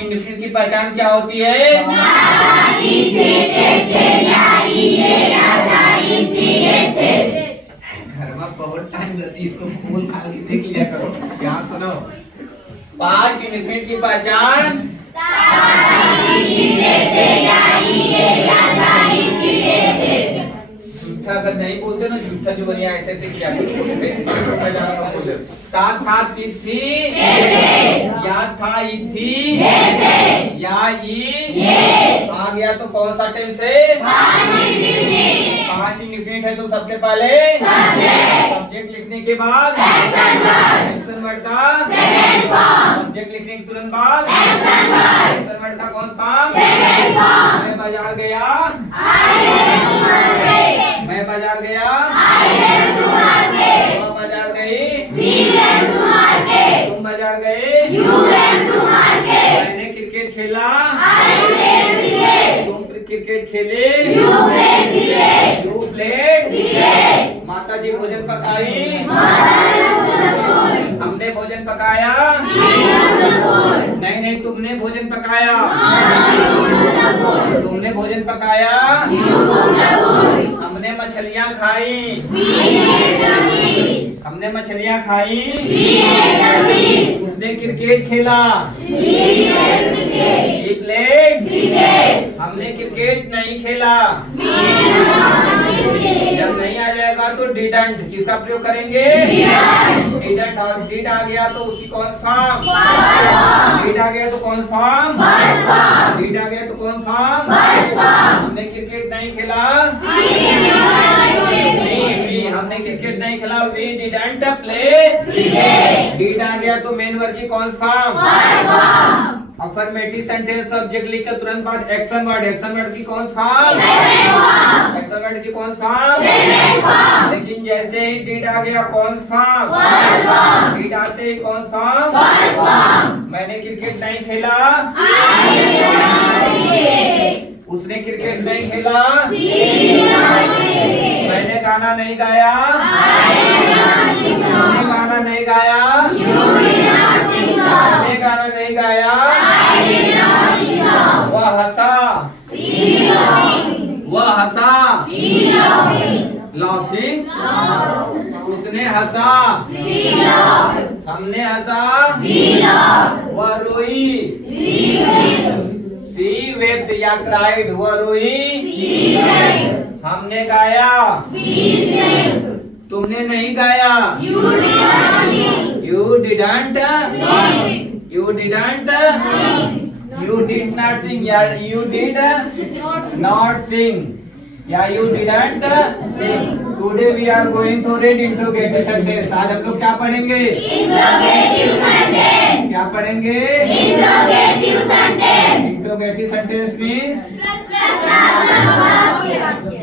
Indefinite की पहचान क्या होती है? घर में बहुत टाइम लगती, इसको खोल खाल के देख लिया करो। यहाँ सुनो, पास्ट इंडिफिनिट की पहचान झूठा अगर नहीं बोलते ना, झूठा जो बनिया ऐसे ऐसे किया बोले ता था ती थी या था ई थी या ई आ गया तो कौन सा टेंस है? पास्ट इंडिफिनिट है तो सबसे पहले सब्जेक्ट लिखने के बाद एक्शन वर्ड का सब्जेक्ट लिखने के तुरंत बाद एक्शन वर्ड का कौन सा? मैं बाजार गया, मैं बाजार गया, वह बाजार गई, तुम बाजार गए, मैंने क्रिकेट खेला, तुम क्रिकेट खेले, यू प्लेड, माता जी भोजन पकाई, हमने भोजन पकाया, नहीं नहीं तुमने भोजन पकाया, तुमने भोजन पकाया, हमने मछलियाँ खाई, हमने मछलियाँ खाई, उसने क्रिकेट खेला, ही प्लेड, हमने क्रिकेट नहीं खेला। जब नहीं आ जाएगा तो डिडंट किसका प्रयोग करेंगे? डिडंट। और डिड आ गया तो उसकी कौन फॉर्म? डिड आ गया तो कौन फॉर्म? डिड आ गया तो कौन फॉर्म? हमने क्रिकेट नहीं खेला, हमने क्रिकेट नहीं खेला, वी डिडंट प्ले। डिड आ गया तो मेन वर्ड की कौन फॉर्म? अफर्मेटिव सेंटेंस सब्जेक्ट लिख कर तुरंत बाद एक्शन वर्ड, एक्शन वर्ड की कौन फॉर्म? एक्शन वर्ड की कौन फॉर्म? लेकिन जैसे ही डिड आ गया कौन फॉर्म? डिड आते ही कौन फॉर्म? मैंने क्रिकेट नहीं खेला, उसने क्रिकेट नहीं खेला, मैंने गाना नहीं गाया, मैंने गाना नहीं गाया, मैंने गाना नहीं गाया, वह हंसा, वह हंसा, लाफिंग, उसने हंसा, हमने हंसा, वह रोई, सी वेप्ट या क्राइड, वह रोई, हमने गाया, तुमने नहीं गाया, you didn't, you didn't, you did not sing या यू डिड नॉट सिंग या you didn't sing. Today we are going to read interrogative sentence. आज हम लोग क्या पढ़ेंगे? Interrogative sentence. क्या पढ़ेंगे? Interrogative sentence. Interrogative sentence means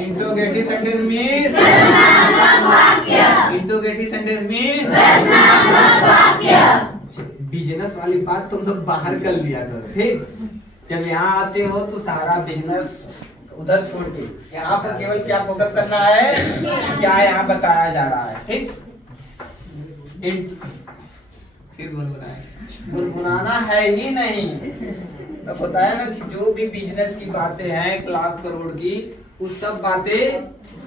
interrogative sentence means interrogative sentence means business वाली बात तुम लोग बाहर कर लिया करो, ठीक? जब यहाँ आते हो तो सारा बिजनेस उधर छोड़ के यहाँ पर केवल क्या फोकस करना है, क्या यहाँ बताया जा रहा है, ठीक? फिर बुनबुनाना है ही नहीं। तो बताया ना कि जो भी बिजनेस की बातें हैं 1 लाख करोड़ की, उस सब बातें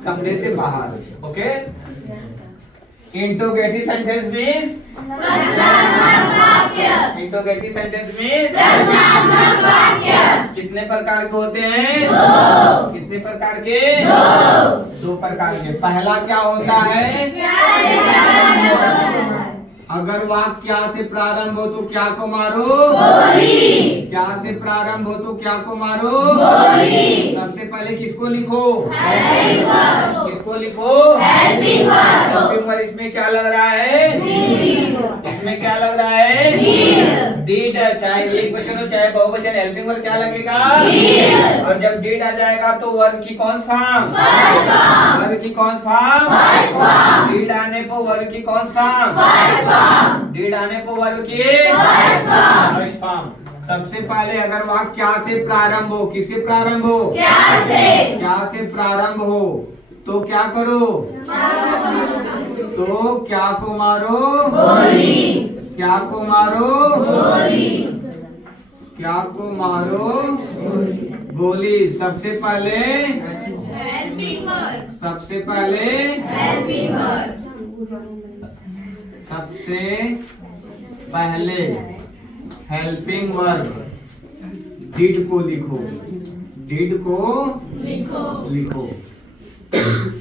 कमरे से बाहर। Okay? Interrogative sentence means interrogative sentence means कितने प्रकार के होते हैं? कितने प्रकार के? 2 प्रकार के। पहला क्या होता है? अगर वाक्य क्या से प्रारंभ हो तो क्या को मारो? क्या से प्रारंभ हो तो क्या को मारो? सबसे पहले किसको लिखो? किसको लिखो? Helping word. इसमें क्या लग रहा है? इसमें क्या लग रहा है? डिड। चाहे एक वचन हो चाहे बहुवचन, हेल्पिंग वर्ड क्या लगेगा? और जब डिड आ जाएगा तो वर्ब की कौन फॉर्म? वर्ब की कौन फॉर्म? डिड आने पर वर्ब की कौन फॉर्म? डिड आने पर वर्ब की फर्स्ट फॉर्म। सबसे पहले अगर वाक्य क्या से प्रारंभ हो, किससे प्रारंभ हो? क्या से प्रारंभ हो तो क्या करो? तो क्या को मारो? क्या को मारो? क्या को मारो गोली। सबसे पहले सबसे पहले हेल्पिंग वर्ब डिड को लिखो। डिड को लिखो।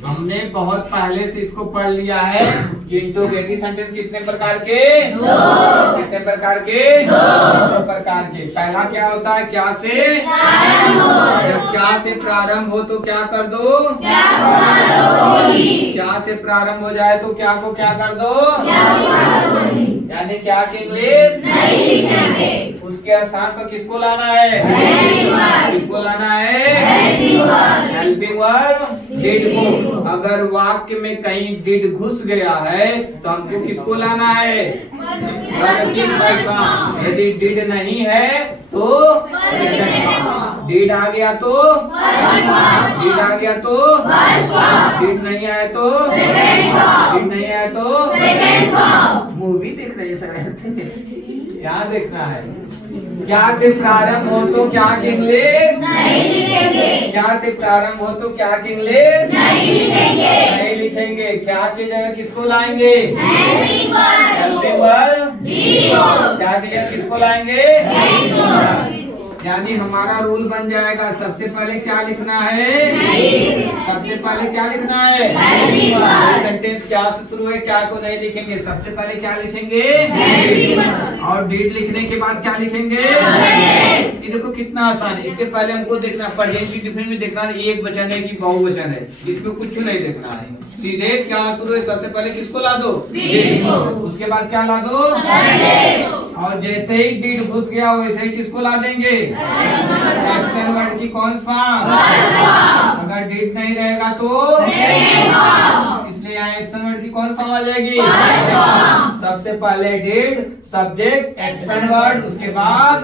हमने बहुत पहले से इसको पढ़ लिया है कि इंटरोगेटिव सेंटेंस कितने प्रकार के? कितने प्रकार के? दो प्रकार के। पहला क्या होता है? क्या से। जब क्या से प्रारंभ हो तो क्या कर दो? क्या से प्रारंभ हो जाए तो क्या को क्या कर दो? यानी क्या की इंग्लिश उसके स्थान पर किसको लाना है? किसको लाना है? हेल्पिंग वर्ब डिड को। अगर वाक्य में कहीं डिड घुस गया है तो हमको किसको लाना है? यदि डिड नहीं है तो डिड आ गया तो डिड आ गया तो डिड नहीं आया तो डिड नहीं आया तो मूवी देख रहे हैं। क्या देखना है? क्या से प्रारंभ हो तो क्या की इंग्लिश क्या से प्रारंभ हो तो क्या की इंग्लिश नहीं लिखेंगे। क्या की जगह किसको लाएंगे? Helping verb. क्या की जगह किसको लाएंगे? यानी हमारा रूल बन जाएगा। सबसे पहले क्या लिखना है? सबसे पहले क्या लिखना है? सेंटेंस क्या से शुरू है क्या को नहीं लिखेंगे। सबसे पहले क्या लिखेंगे? और डिड लिखने के बाद क्या लिखेंगे? ये देखो कितना आसान है। इसके पहले हमको देखना प्रेजेंट की डिफरेंस में देखना है एक वचन है कि बहुवचन है। इसमें कुछ नहीं देखना है। सीधे क्या शुरू है सबसे पहले किसको ला दो? उसके बाद क्या ला दो? और जैसे ही डिड घुस गया वैसे ही किसको ला देंगे? एक्शन वर्ड की कौन सा फॉर्म? अगर डिड नहीं रहेगा तो इसलिए यहाँ एक्शन वर्ड की कौन सा फॉर्म आ जाएगी? सबसे पहले डिड, सब्जेक्ट, एक्शन वर्ड, उसके बाद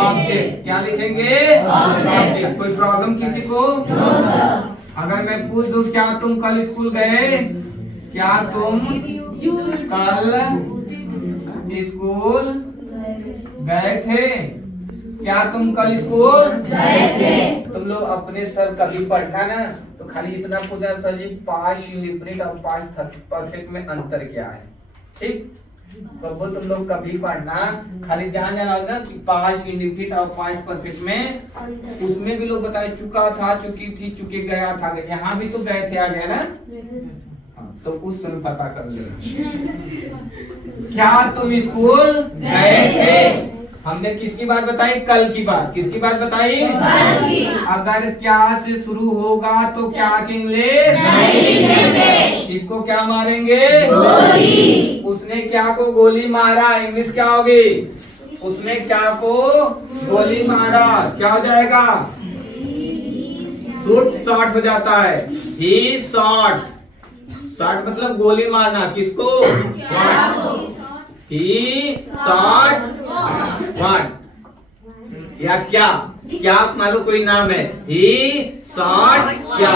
ऑब्जेक्ट। क्या लिखेंगे? ऑब्जेक्ट। कोई प्रॉब्लम किसी को? अगर मैं पूछ दूं क्या तुम कल स्कूल गए? क्या तुम कल स्कूल गए थे? क्या तुम कल स्कूल गए थे? तुम लोग अपने सर कभी पढ़ना ना तो खाली इतना पूछना सर जी पास्ट इंडेफिनिट और पास्ट परफेक्ट में अंतर क्या है। ठीक, तो वो तुम लोग कभी पढ़ना खाली जान जाना होगा कि पास्ट इंडेफिनिट और पास्ट परफेक्ट में उसमें भी लोग बताए चुका था, चुकी थी, चुके, गया था। यहाँ भी तो गए थे आ गया ना, तो उस समय पता कर ले। क्या तुम स्कूल गए थे? हमने किसकी बात बताई? कल की बात। किसकी बात बताई? कल की। अगर क्या से शुरू होगा तो क्या की इंग्लिश इसको क्या मारेंगे? गोली। उसने क्या को गोली मारा, इंग्लिश क्या होगी? उसने क्या को गोली मारा क्या हो जाएगा? शूट शॉट हो जाता है। ही शॉट। शॉट मतलब गोली मारना। किसको? ही शॉट व्हाट? या क्या? क्या मान लो कोई नाम है। ही शॉट क्या?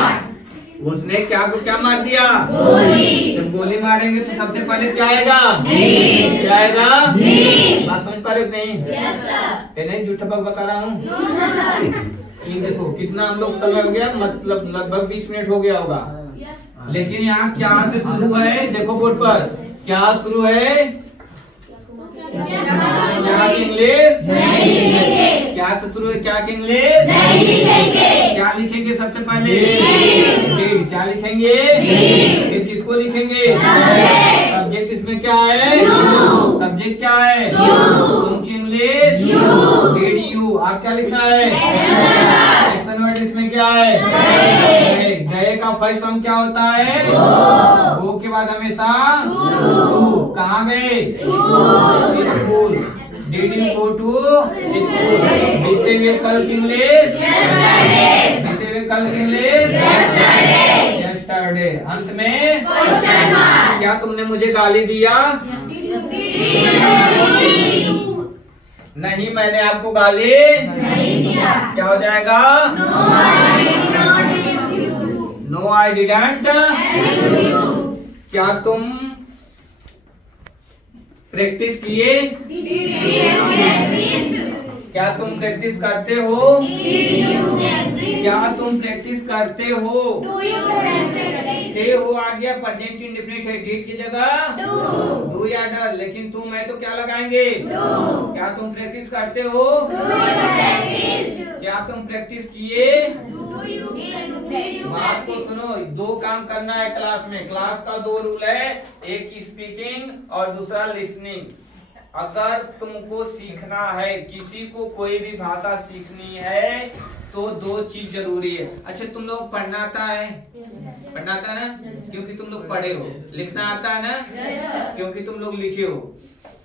उसने क्या को क्या मार दिया? गोली। जब गोली मारेंगे तो सबसे पहले क्या आएगा? क्या आएगा? बात समझ पा रहे हो नहीं? नहीं झूठा बता रहा हूँ। ये देखो कितना हम लोग समय हो गया, मतलब लगभग 20 मिनट हो गया होगा। लेकिन यहाँ क्या से शुरू है? देखो बोर्ड पर क्या शुरू है? क्या की इंग्लिश क्या से शुरू है? क्या की इंग्लिश क्या लिखेंगे? सबसे पहले डिड। क्या लिखेंगे? फिर किसको लिखेंगे? सब्जेक्ट। इसमें क्या है? सब्जेक्ट क्या है? तुम की इंग्लिश डिड यू। आप क्या लिखना है? Action word. इसमें क्या है? गए का फर्स्ट फॉर्म क्या होता है? गो के बाद हमेशा टू। कहाँ गए? School. Did you go to school? बीते हुए कल की इंग्लिश बीते हुए कल की इंग्लिश यस्टरडे। अंत में क्या तुमने मुझे गाली दिया? नहीं, मैंने आपको गाली नहीं दिया। क्या हो जाएगा? No I didn't. क्या तुम प्रैक्टिस किए? क्या तुम प्रैक्टिस करते हो? क्या तुम प्रैक्टिस करते हो? से हो आ गया, प्रेजेंट इंडेफिनिट है, डिड की जगह डू या डर। लेकिन तुम है तो क्या लगाएंगे? क्या तुम प्रैक्टिस करते हो? क्या तुम प्रैक्टिस किए? बात को सुनो, दो काम करना है क्लास में। क्लास का दो रूल है, एक स्पीकिंग और दूसरा लिसनिंग। अगर तुमको सीखना है, किसी को कोई भी भाषा सीखनी है तो दो चीज जरूरी है। अच्छा, तुम लोग पढ़ना आता है? पढ़ना आता है ना, क्योंकि तुम लोग पढ़े हो। लिखना आता है ना, क्योंकि तुम लोग लिखे हो।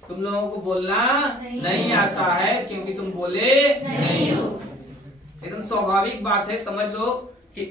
तुम लोगों को बोलना नहीं आता है, क्योंकि तुम बोले नहीं हो। एकदम स्वाभाविक बात है, समझ लो कि